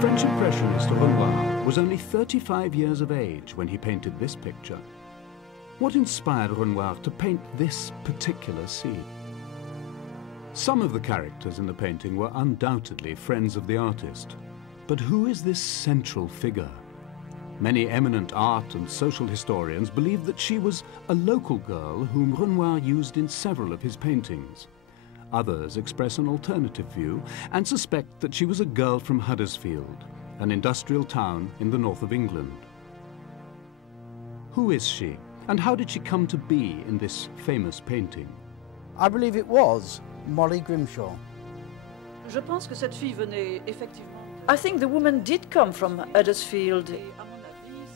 French Impressionist Renoir was only 35 years of age when he painted this picture. What inspired Renoir to paint this particular scene? Some of the characters in the painting were undoubtedly friends of the artist. But who is this central figure? Many eminent art and social historians believe that she was a local girl whom Renoir used in several of his paintings. Others express an alternative view and suspect that she was a girl from Huddersfield, an industrial town in the north of England. Who is she, and how did she come to be in this famous painting? I believe it was Molly Grimshaw. Je pense que cette fille venait effectivement. I think the woman did come from Huddersfield.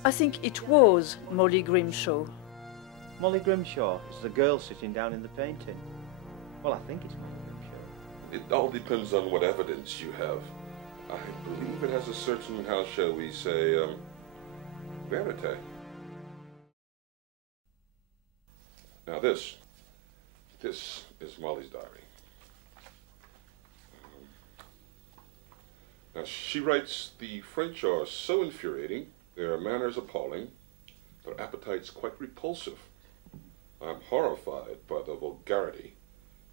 I think it was Molly Grimshaw. Molly Grimshaw is the girl sitting down in the painting. Well, I think it's Molly Grimshaw. It all depends on what evidence you have. I believe it has a certain, how shall we say, verite. Now this is Molly's diary. Now she writes, "The French are so infuriating, their manners appalling, their appetites quite repulsive. I'm horrified by the vulgarity,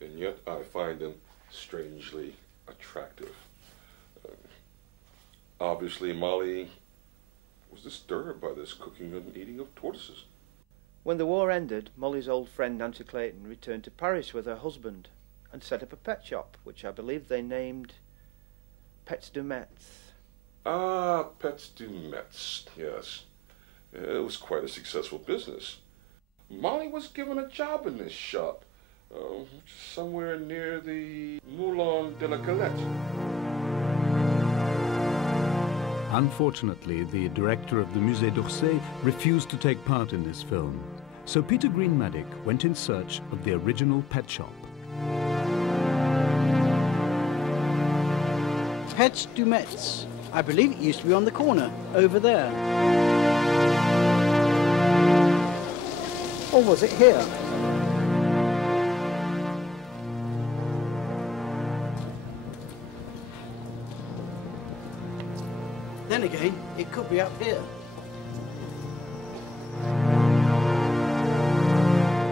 and yet I find them strangely attractive." Obviously, Molly was disturbed by this cooking and eating of tortoises. When the war ended, Molly's old friend Nancy Clayton returned to Paris with her husband and set up a pet shop, which I believe they named Pets du Metz. Ah, Pets du Metz, yes. It was quite a successful business. Molly was given a job in this shop, somewhere near the Moulin de la Galette. Unfortunately, the director of the Musée d'Orsay refused to take part in this film, so Peter Green-Maddock went in search of the original pet shop. Pets du Metz. I believe it used to be on the corner, over there. Or was it here? Then again, it could be up here.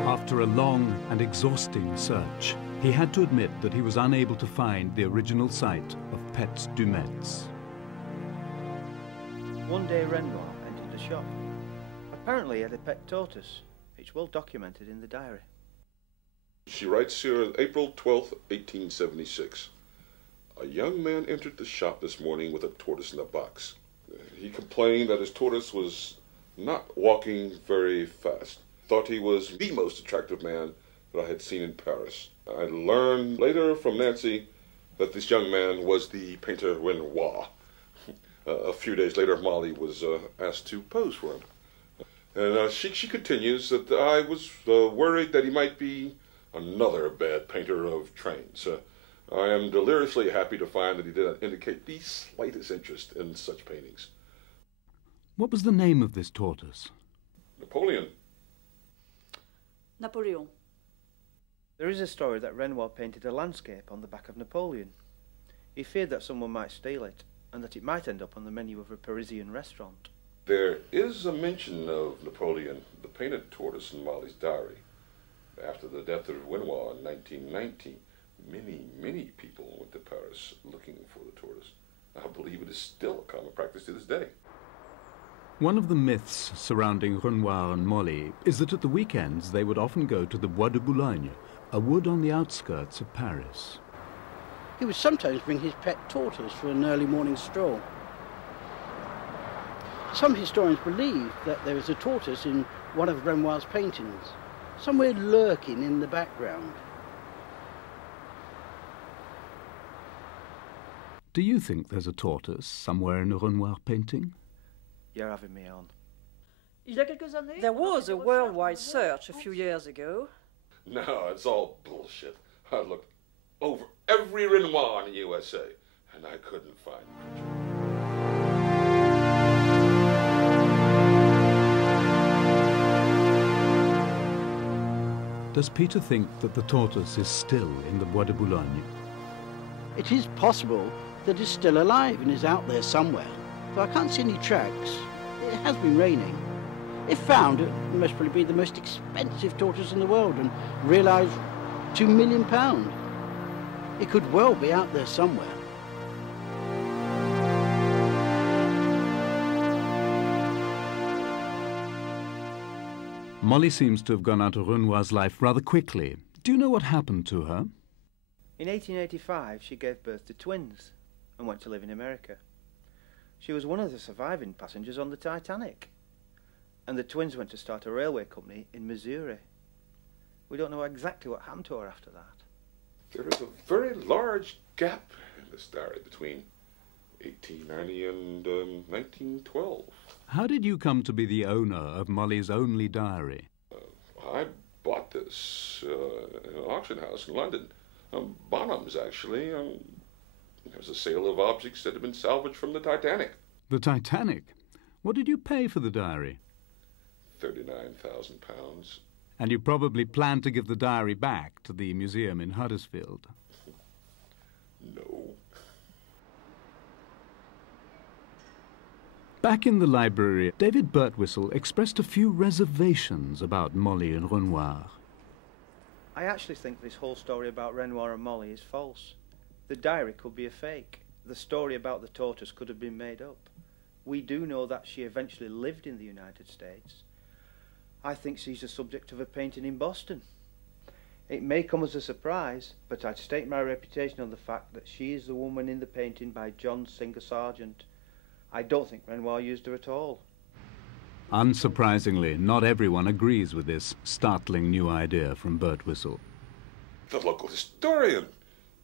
After a long and exhausting search, he had to admit that he was unable to find the original site of Pets du Metz. One day Renoir entered the shop. Apparently he had a pet tortoise. It's well documented in the diary. She writes here, April 12th, 1876. "A young man entered the shop this morning with a tortoise in a box. He complained that his tortoise was not walking very fast. Thought he was the most attractive man that I had seen in Paris. I learned later from Nancy that this young man was the painter Renoir. A few days later, Molly was asked to pose for him. And she continues that I was worried that he might be another bad painter of trains. I am deliriously happy to find that he did not indicate the slightest interest in such paintings." What was the name of this tortoise? Napoleon. Napoleon. There is a story that Renoir painted a landscape on the back of Napoleon. He feared that someone might steal it, and that it might end up on the menu of a Parisian restaurant. There is a mention of Napoleon, the painted tortoise, in Molly's diary. After the death of Renoir in 1919, many people went to Paris looking for the tortoise. I believe it is still a common practice to this day. One of the myths surrounding Renoir and Molly is that at the weekends they would often go to the Bois de Boulogne, a wood on the outskirts of Paris. He would sometimes bring his pet tortoise for an early morning stroll. Some historians believe that there is a tortoise in one of Renoir's paintings, somewhere lurking in the background. Do you think there's a tortoise somewhere in a Renoir painting? You're having me on. There was a worldwide search a few years ago. No, it's all bullshit. I looked over every Renoir in the USA, and I couldn't find the picture. Does Peter think that the tortoise is still in the Bois de Boulogne? It is possible that is still alive and is out there somewhere, though I can't see any tracks. It has been raining. If found, it must probably be the most expensive tortoise in the world and realised £2 million. It could well be out there somewhere. Molly seems to have gone out of Renoir's life rather quickly. Do you know what happened to her? In 1885, she gave birth to twins and went to live in America. She was one of the surviving passengers on the Titanic. And the twins went to start a railway company in Missouri. We don't know exactly what happened to her after that. There is a very large gap in this diary between 1890 and 1912. How did you come to be the owner of Molly's only diary? I bought this in an auction house in London. Bonham's, actually. It was a sale of objects that had been salvaged from the Titanic. The Titanic? What did you pay for the diary? £39,000. And you probably planned to give the diary back to the museum in Huddersfield. No. Back in the library, David Birtwistle expressed a few reservations about Molly and Renoir. I actually think this whole story about Renoir and Molly is false. The diary could be a fake. The story about the tortoise could have been made up. We do know that she eventually lived in the United States. I think she's the subject of a painting in Boston. It may come as a surprise, but I'd stake my reputation on the fact that she is the woman in the painting by John Singer Sargent. I don't think Renoir used her at all. Unsurprisingly, not everyone agrees with this startling new idea from Birtwistle. The local historian.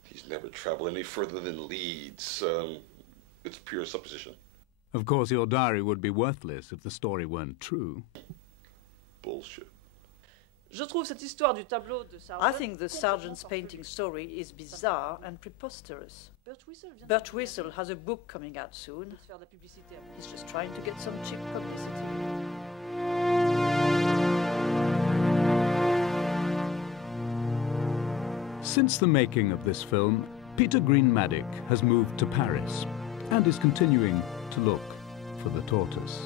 He's never traveled any further than Leeds. It's pure supposition. Of course, your diary would be worthless if the story weren't true. Bullshit. I think the Sargent's painting story is bizarre and preposterous. Birtwistle has a book coming out soon. He's just trying to get some cheap publicity. Since the making of this film, Peter Green-Maddock has moved to Paris and is continuing to look for the tortoise.